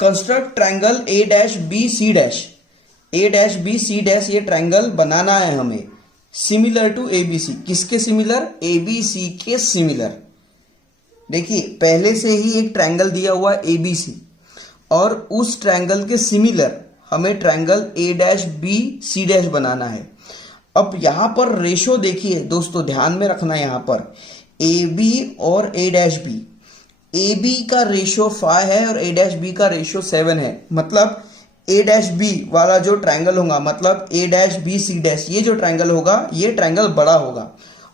Construct triangle A dash B C dash, A dash B C dash ये triangle बनाना है हमें, similar to ABC. किसके similar? ABC के सिमिलर। देखिए पहले से ही एक ट्रायंगल दिया हुआ है एबीसी, और उस ट्रायंगल के सिमिलर हमें triangle A dash B C dash बनाना है। अब यहां पर रेशो देखिए दोस्तों, ध्यान में रखना है यहां पर ए बी और ए डैश बी, ए बी का रेशो 5 है और ए डैश बी का रेशो 7 है। मतलब ए डैश बी वाला जो ट्रायंगल होगा, मतलब ए डैश बी सी डैश, ये जो ट्रायंगल होगा ये ट्रायंगल बड़ा होगा,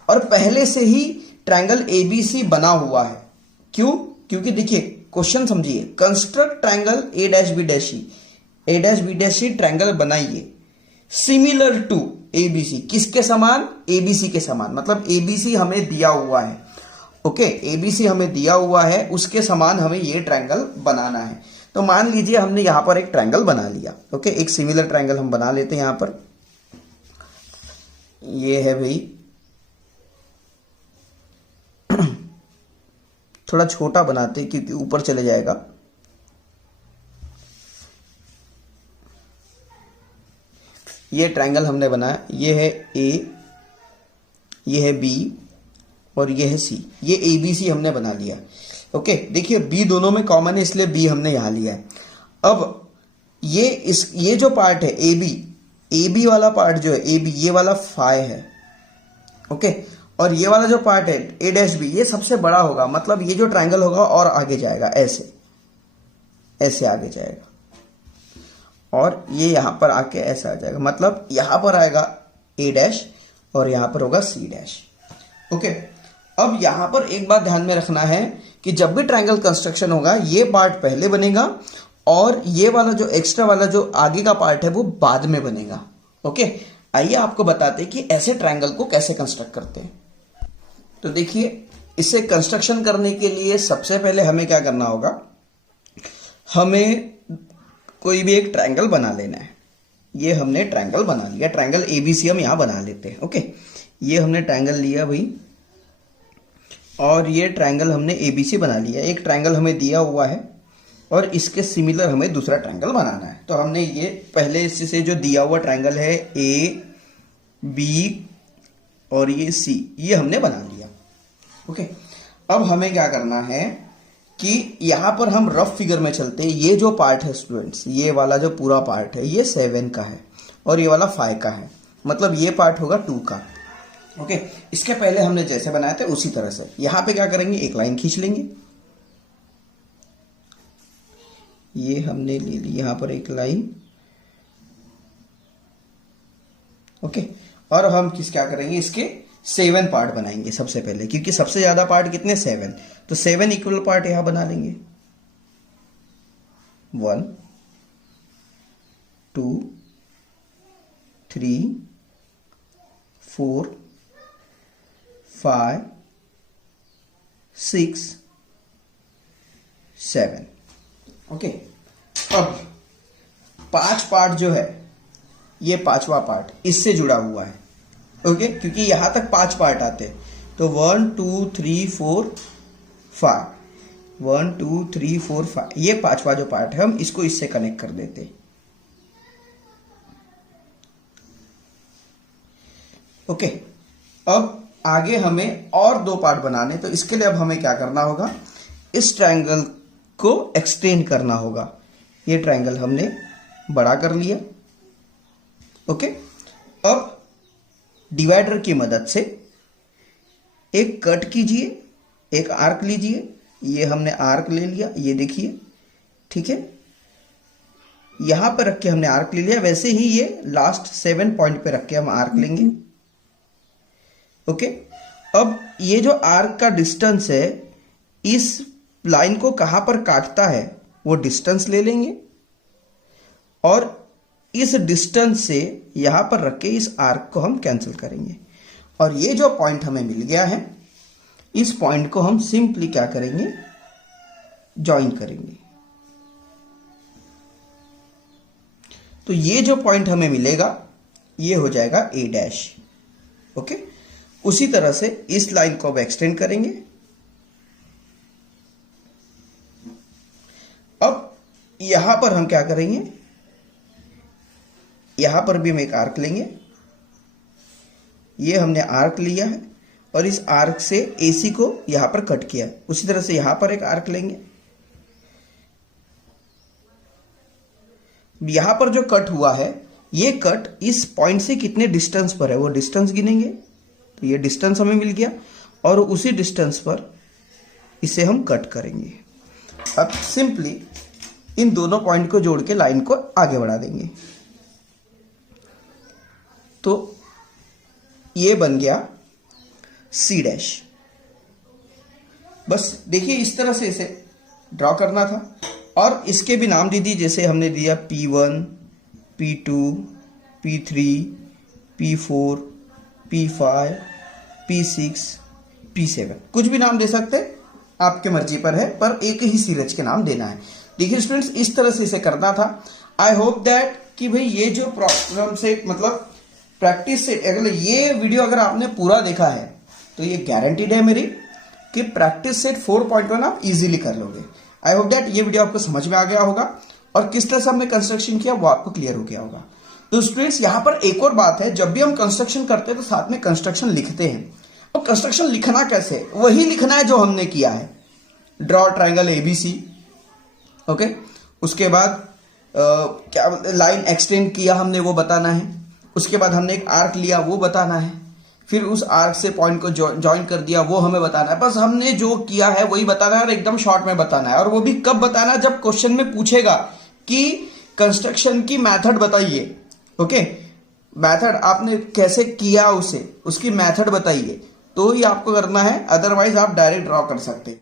और पहले से ही ट्रायंगल ए बी सी बना हुआ है। क्यों? क्योंकि देखिए क्वेश्चन समझिए, construct triangle A dash B dash C, A dash B dash C triangle बनाइए सिमिलर टू एबीसी। किसके समान? एबीसी के समान। मतलब एबीसी हमें दिया हुआ है, ओके, एबीसी हमें दिया हुआ है, उसके समान हमें ये ट्रायंगल बनाना है। तो मान लीजिए हमने यहां पर एक ट्रायंगल बना लिया, ओके, एक सिमिलर ट्रायंगल हम बना लेते हैं। यहां पर ये है भाई, थोड़ा छोटा बनाते हैं क्योंकि ऊपर चले जाएगा। ये ट्रायंगल हमने बनाया, ये है ए, ये है बी और ये है सी, ये ए बी सी हमने बना लिया, ओके। देखिए बी दोनों में कॉमन है इसलिए बी हमने यहां लिया है। अब ये जो पार्ट है ए बी वाला पार्ट जो है ए बी, ये वाला 5 है, ओके, और ये वाला जो पार्ट है ए डैश बी, ये सबसे बड़ा होगा। मतलब ये जो ट्रायंगल होगा और आगे जाएगा, ऐसे ऐसे आगे जाएगा, और ये यहां पर आके ऐसा आ जाएगा। मतलब यहां पर आएगा ए डैश और यहां पर होगा सी डैश, ओके। अब यहां पर एक बात ध्यान में रखना है कि जब भी ट्रायंगल कंस्ट्रक्शन होगा ये पार्ट पहले बनेगा और ये वाला जो एक्स्ट्रा वाला जो आगे का पार्ट है वो बाद में बनेगा, ओके। आइए आपको बताते हैं कि ऐसे ट्रायंगल को कैसे कंस्ट्रक्ट करते हैं। तो देखिए इसे कंस्ट्रक्शन करने के लिए सबसे पहले हमें क्या करना होगा, हमें कोई भी एक ट्रायंगल बना लेना है। ये हमने ट्रायंगल बना लिया, ट्रायंगल एबीसी हम यहां बना लेते हैं, ओके। ये हमने ट्रायंगल लिया भाई, और ये ट्रायंगल हमने एबीसी बना लिया। एक ट्रायंगल हमें दिया हुआ है और इसके सिमिलर हमें दूसरा ट्रायंगल बनाना है। तो हमने ये पहले से जो दिया हुआ ट्रायंगल है ए बी और ये सी, ये हमने बना लिया, ओके। अब हमें क्या करना है कि यहां पर हम रफ फिगर में चलते हैं। ये जो पार्ट है स्टूडेंट्स, ये वाला जो पूरा पार्ट है ये 7 का है और ये वाला 5 का है। मतलब ये पार्ट होगा 2 का, ओके। इसके पहले हमने जैसे बनाया था उसी तरह से यहां पे क्या करेंगे, एक लाइन खींच लेंगे। ये हमने ले ली यहां पर एक लाइन, ओके। और हम क्या करेंगे, इसके 7 पार्ट बनाएंगे सबसे पहले, क्योंकि सबसे ज्यादा पार्ट कितने, 7। तो 7 इक्वल पार्ट यहां बना लेंगे। 1 2 3 4 5 6 7, ओके। अब 5 पार्ट जो है, ये 5वां पार्ट इससे जुड़ा हुआ है, ओके, क्योंकि यहां तक 5 पार्ट आते हैं। तो 1 2 3 4 5, 1 2 3 4 5, ये 5वां जो पार्ट है हम इसको इससे कनेक्ट कर देते हैं, ओके। अब आगे हमें और 2 पार्ट बनाने, तो इसके लिए अब हमें क्या करना होगा, इस ट्रायंगल को एक्सटेंड करना होगा। ये ट्रायंगल हमने बड़ा कर लिया, ओके। अब डिवाइडर की मदद से एक कट कीजिए, एक आर्क लीजिए। ये हमने आर्क ले लिया, ये देखिए, ठीक है। यहां पर रख के हमने आर्क ले लिया, वैसे ही ये लास्ट 7 पॉइंट पे रख के हम आर्क लेंगे, ओके। अब ये जो आर्क का डिस्टेंस है, इस लाइन को कहां पर काटता है वो डिस्टेंस ले लेंगे, और इस डिस्टेंस से यहां पर रख के इस आर्क को हम कैंसिल करेंगे। और ये जो पॉइंट हमें मिल गया है, इस पॉइंट को हम सिंपली क्या करेंगे, ज्वाइन करेंगे। तो ये जो पॉइंट हमें मिलेगा ये हो जाएगा ए डैश, ओके। उसी तरह से इस लाइन को अब एक्सटेंड करेंगे। अब यहां पर हम क्या करेंगे, यहां पर भी हम एक आर्क लेंगे। ये हमने आर्क लिया है और इस आर्क से AC को यहां पर कट किया। उसी तरह से यहां पर एक आर्क लेंगे। यहां पर जो कट हुआ है, ये कट इस पॉइंट से कितने डिस्टेंस पर है वो डिस्टेंस गिनेंगे। तो ये डिस्टेंस हमें मिल गया और उसी डिस्टेंस पर इसे हम कट करेंगे। अब सिंपली इन दोनों पॉइंट को जोड़ के लाइन को आगे बढ़ा देंगे। तो ये बन गया C'। बस देखिए इस तरह से इसे ड्रॉ करना था और इसके भी नाम दे दिए, जैसे हमने दिया P1, P2, P3, P4, P5, P6, P7, कुछ भी नाम दे सकते हैं, आपके मर्जी पर है, पर एक ही सीरीज के नाम देना है। देखिए स्टूडेंट्स इस तरह से इसे करना था। आई होप दैट कि भाई ये जो प्रॉब्लम से मतलब प्रैक्टिस से अगर ये वीडियो अगर आपने पूरा देखा है तो ये गारंटीड है मेरी कि प्रैक्टिस सेट 4.1 आप इजीली कर लोगे। आई होप दैट ये वीडियो आपको समझ में आ गया होगा और किस तरह से हमने कंस्ट्रक्शन किया वो आपको क्लियर हो गया होगा। तो स्टूडेंट्स यहाँ पर एक और बात है, जब भी हम कंस्ट्रक्शन करते हैं तो साथ में कंस्ट्रक्शन लिखते हैं। और कंस्ट्रक्शन लिखना कैसे, वही लिखना है जो हमने किया है, ड्रॉ ट्राइंगल ABC। ओके, उसके बाद क्या लाइन एक्सटेंड किया हमने वो बताना है। उसके बाद हमने एक आर्क लिया वो बताना है। फिर उस आर्क से पॉइंट को ज्वाइन कर दिया वो हमें बताना है। बस हमने जो किया है वही बताना है और एकदम शॉर्ट में बताना है। और वो भी कब बताना है, जब क्वेश्चन में पूछेगा कि कंस्ट्रक्शन की मेथड बताइए। ओके, मेथड आपने कैसे किया, उसे उसकी मेथड बताइए, तो ही आपको करना है, अदरवाइज आप डायरेक्ट ड्रॉ कर सकते हैं।